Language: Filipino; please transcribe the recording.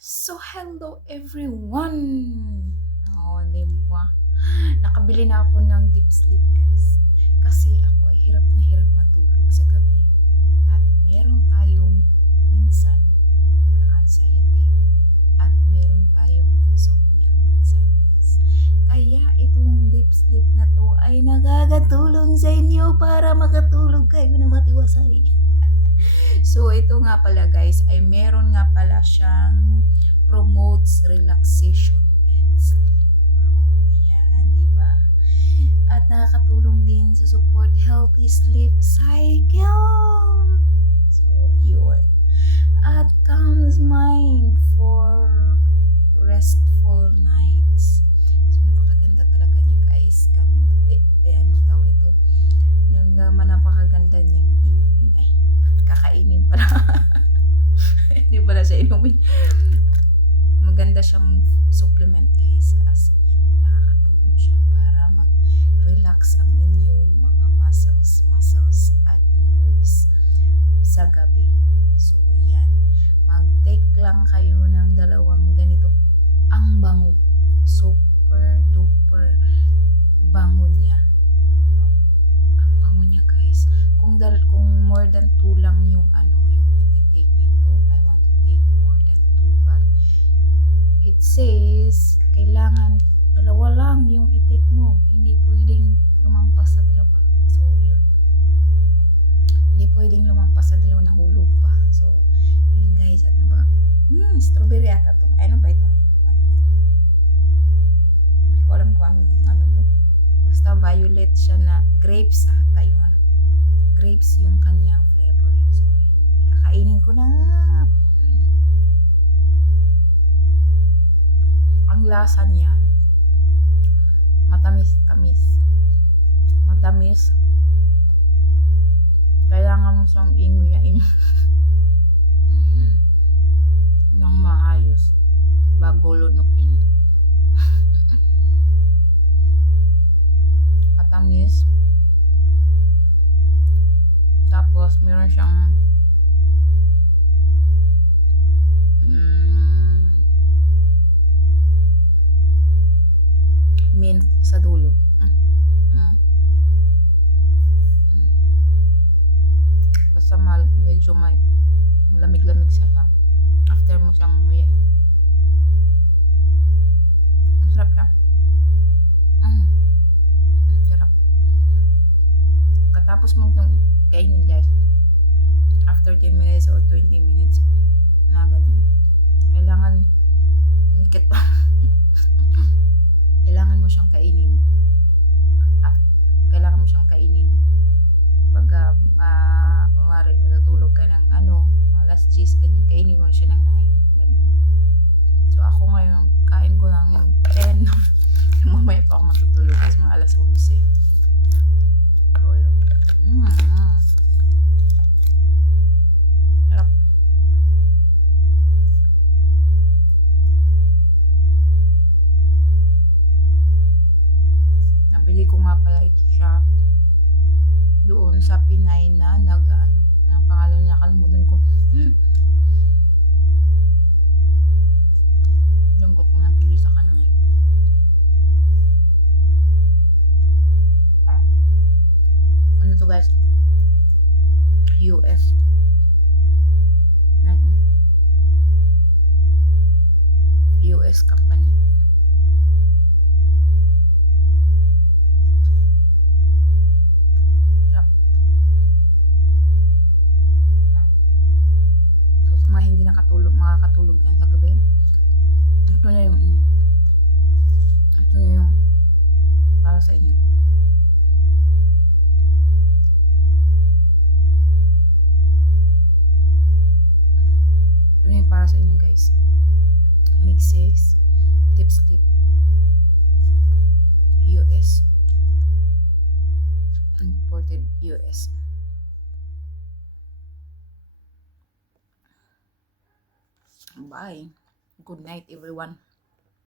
So, hello everyone! Oh, diba? Nakabili na ako ng deep sleep, guys. Kasi ako ay hirap na hirap matulog sa gabi. At meron tayong minsan nag-anxiety at meron tayong insomnia minsan, guys. Kaya itong deep sleep na to ay nagkakatulong sa inyo para makatulog kayo na matiwasay. So, ito nga pala guys, ay meron nga pala siyang promotes relaxation and sleep. Oh, yan, di ba? At nakakatulong din sa support healthy sleep cycle. So, yun. At calms mind for restful nights. So, napakaganda talaga niya guys. Ano tawag nito? Napakaganda niyang inumin. Ay, kakainin pala. Hindi pala siya inumin. Maganda siyang supplement guys, as in nakakatulong siya para mag-relax ang inyong mga muscles at nerves sa gabi. So yan, mag-take lang kayo ng dalawang ganito. Ang bango, super duper bango niya. Ang bango niya guys. Kung more than 2 lang yung yung iti-take nito, I want to take more than 2, but it says kailangan 2 lang yung i-take mo, hindi pwedeng lumampas sa 2. So yun, hindi pwedeng lumampas sa 2, nahulog pa. So yun guys, at strawberry ata to. Ano ba itong na to, hindi ko alam kung anong to, basta violet siya, na grapes ata yung grapes yung kanyang flavor. So ayan, ikakainin ko na. Ang lasa niya, matamis. Kailangan mo siyang inguyain ng maayos bago lunukin. Matamis. Tapos meron siyang mint sa dulo. Basta medyo malamig-lamig siya after mo siyang nguyain. Masarap siya. Sarap. Katapos mo itong kainin guys, after 10 minutes or 20 minutes na ganyan, kailangan tumikit pa. Kailangan mo siyang kainin. Baga kunwari matutulog ka ng mga last G's, ganyan, kainin mo siya ng 9, ganyan. So ako ngayon kain ko ng 10. Mamaya pa ako matutulog guys, mga alas 11. So yun. Sarap. Nabili ko nga pala ito siya doon sa Pinay na anong pangalan niya, kalimutan ko. Lungkot mo nabili sa kanya. Ano to guys? US. US company. So sa mga hindi makakatulog dyan sa gabi, ito na yung para sa inyo. Ito na yung para sa inyo guys. Mixes Deep Sleep US, imported US. Bye. Good night everyone.